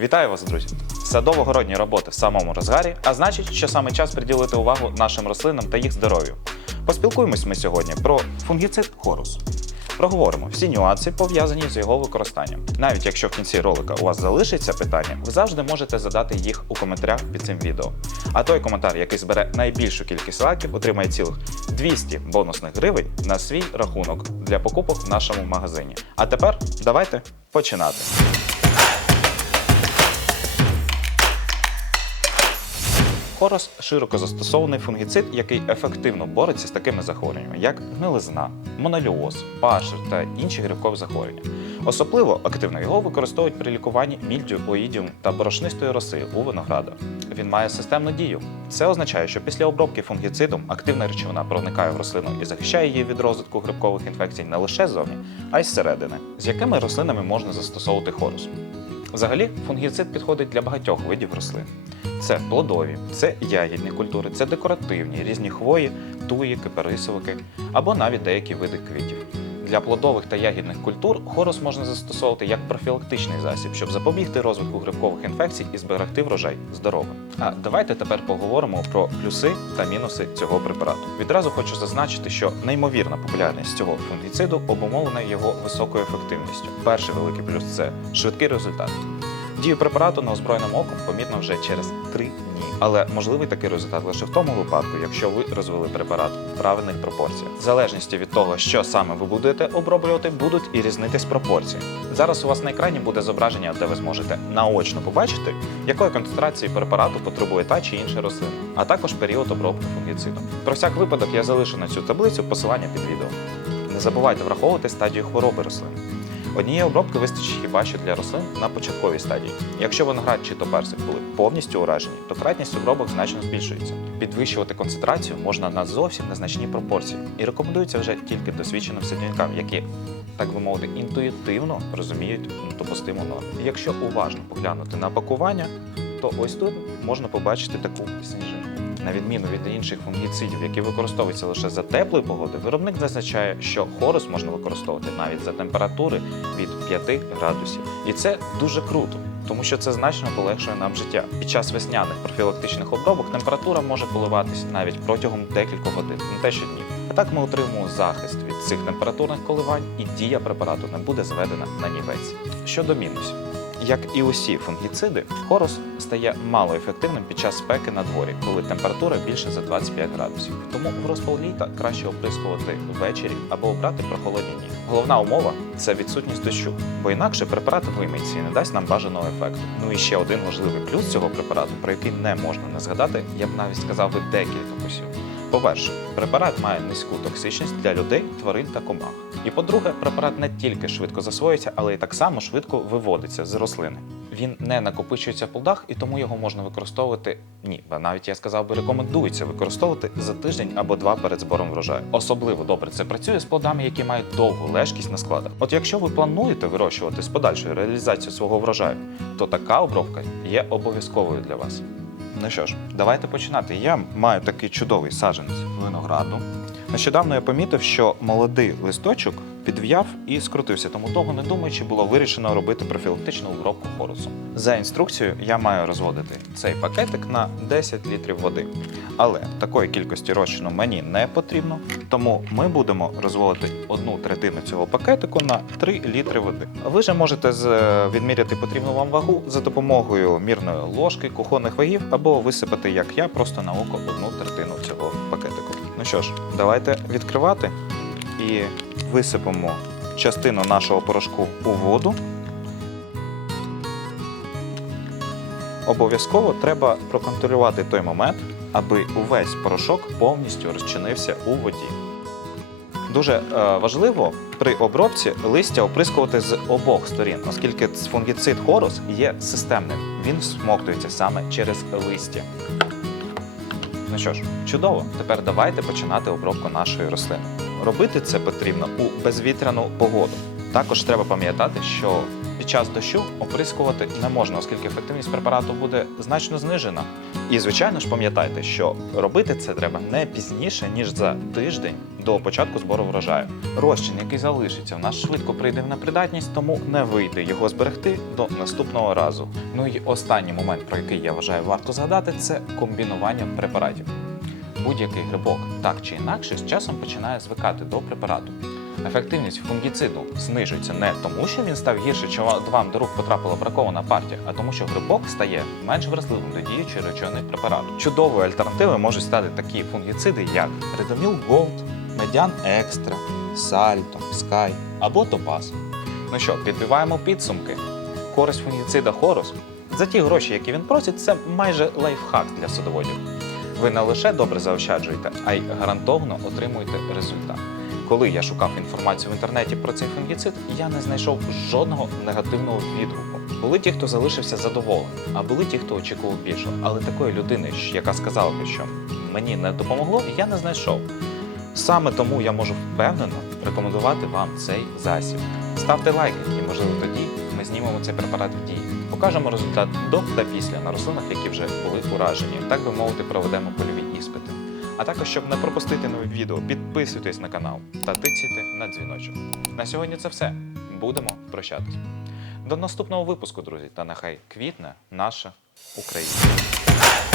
Вітаю вас, друзі! Садово-городні роботи в самому розгарі, а значить, що саме час приділити увагу нашим рослинам та їх здоров'ю. Поспілкуємось ми сьогодні про фунгіцид хорус. Проговоримо всі нюанси, пов'язані з його використанням. Навіть якщо в кінці ролика у вас залишиться питання, ви завжди можете задати їх у коментарях під цим відео. А той коментар, який збере найбільшу кількість лайків, отримає цілих 200 бонусних гривень на свій рахунок для покупок в нашому магазині. А тепер давайте починати. Хорос широко застосований фунгіцид, який ефективно бореться з такими захворюваннями, як гнилизна, моноліоз, пашер та інші грибкові захворювання. Особливо активно його використовують при лікуванні мільдю, оїдіум та борошнистої роси у винограда. Він має системну дію. Це означає, що після обробки фунгіцидом активна речовина проникає в рослину і захищає її від розвитку грибкових інфекцій не лише ззовні, а й зсередини. З якими рослинами можна застосовувати хорус? Взагалі, фунгіцид підходить для багатьох видів рослин. Це плодові, це ягідні культури, це декоративні, різні хвої, туї, кипарисовики або навіть деякі види квітів. Для плодових та ягідних культур хорус можна застосовувати як профілактичний засіб, щоб запобігти розвитку грибкових інфекцій і зберегти врожай здоровим. А давайте тепер поговоримо про плюси та мінуси цього препарату. Відразу хочу зазначити, що неймовірна популярність цього фунгіциду обумовлена його високою ефективністю. Перший великий плюс це швидкий результат. Дію препарату на озброєним оком помітно вже через 3 дні. Але можливий такий результат лише в тому випадку, якщо ви розвели препарат в правильних пропорціях. В залежності від того, що саме ви будете оброблювати, будуть і різнитись пропорції. Зараз у вас на екрані буде зображення, де ви зможете наочно побачити, якої концентрації препарату потребує та чи інша рослина, а також період обробки фунгіцидом. Про всяк випадок я залишу на цю таблицю посилання під відео. Не забувайте враховувати стадію хвороби рослин. Однієї обробки вистачить хіба що для рослин на початковій стадії. Якщо виноград чи то персик були повністю уражені, то кратність обробок значно збільшується. Підвищувати концентрацію можна на зовсім незначні пропорції і рекомендується вже тільки досвідченим садівникам, які, так би мовити, інтуїтивно розуміють допустиму норму. Якщо уважно поглянути на пакування, то ось тут можна побачити таку сніжинку. На відміну від інших фунгіцидів, які використовуються лише за теплої погоди, виробник зазначає, що хорус можна використовувати навіть за температури від 5 градусів. І це дуже круто, тому що це значно полегшує нам життя. Під час весняних профілактичних обробок температура може коливатись навіть протягом декількох годин, не те що днів. А так ми отримуємо захист від цих температурних коливань, і дія препарату не буде зведена на нівець. Щодо мінусів. Як і усі фунгіциди, хорус стає малоефективним під час спеки на дворі, коли температура більше за 25 градусів. Тому в розпал літа краще оприскувати ввечері або обрати прохолодні дні. Головна умова це відсутність дощу, бо інакше препарат вийметься і не дасть нам бажаного ефекту. Ну і ще один важливий плюс цього препарату, про який не можна не згадати, я б навіть сказав би декілька плюсів. По-перше, препарат має низьку токсичність для людей, тварин та комах. І по-друге, препарат не тільки швидко засвоюється, але й так само швидко виводиться з рослини. Він не накопичується в плодах, і тому його можна використовувати ні, навіть я сказав би рекомендується використовувати за тиждень або два перед збором врожаю. Особливо добре це працює з плодами, які мають довгу лежкість на складах. От якщо ви плануєте вирощувати з подальшою реалізацією свого врожаю, то така обробка є обов'язковою для вас. Ну що ж, давайте починати. Я маю такий чудовий саджанець винограду. Нещодавно я помітив, що молодий листочок підв'яв і скрутився, тому того не думаючи, було вирішено робити профілактичну обробку хорусом. За інструкцією я маю розводити цей пакетик на 10 літрів води. Але такої кількості розчину мені не потрібно, тому ми будемо розводити одну третину цього пакетику на 3 літри води. Ви же можете відміряти потрібну вам вагу за допомогою мірної ложки, кухонних вагів або висипати, як я, просто на око одну третину цього пакетику. Ну що ж, давайте відкривати і висипемо частину нашого порошку у воду. Обов'язково треба проконтролювати той момент, аби увесь порошок повністю розчинився у воді. Дуже е, важливо при обробці листя оприскувати з обох сторін, оскільки фунгіцид хорус є системним. Він всмоктується саме через листя. Ну що ж, чудово. Тепер давайте починати обробку нашої рослини. Робити це потрібно у безвітряну погоду. Також треба пам'ятати, що під час дощу оприскувати не можна, оскільки ефективність препарату буде значно знижена. І, звичайно ж, пам'ятайте, що робити це треба не пізніше, ніж за тиждень до початку збору врожаю. Розчин, який залишиться, в нас швидко прийде в непридатність, тому не вийде його зберегти до наступного разу. Ну і останній момент, про який я вважаю варто згадати, це комбінування препаратів. Будь-який грибок так чи інакше з часом починає звикати до препарату. Ефективність фунгіциду знижується не тому, що він став гірше, чи вам до рук потрапила бракована партія, а тому, що грибок стає менш вразливим до діючої речовини препарату. Чудовою альтернативою можуть стати такі фунгіциди, як Редоміл Gold, Медян Екстра, Сальто, Скай або Топаз. Ну що, підбиваємо підсумки. Користь фунгіцида Хорус за ті гроші, які він просить, це майже лайфхак для садоводів. Ви не лише добре заощаджуєте, а й гарантовано отримуєте результат. Коли я шукав інформацію в інтернеті про цей фунгіцид, я не знайшов жодного негативного відгуку. Були ті, хто залишився задоволений, а були ті, хто очікував більшого. Але такої людини, яка сказала би, що мені не допомогло, я не знайшов. Саме тому я можу впевнено рекомендувати вам цей засіб. Ставте лайки, і можливо тоді ми знімемо цей препарат в дії. Покажемо результат до та після на рослинах, які вже були уражені. Так би мовити, проведемо польові іспити. А також, щоб не пропустити нові відео, підписуйтесь на канал та тицяйте на дзвіночок. На сьогодні це все. Будемо прощатись. До наступного випуску, друзі, та нехай квітне наша Україна.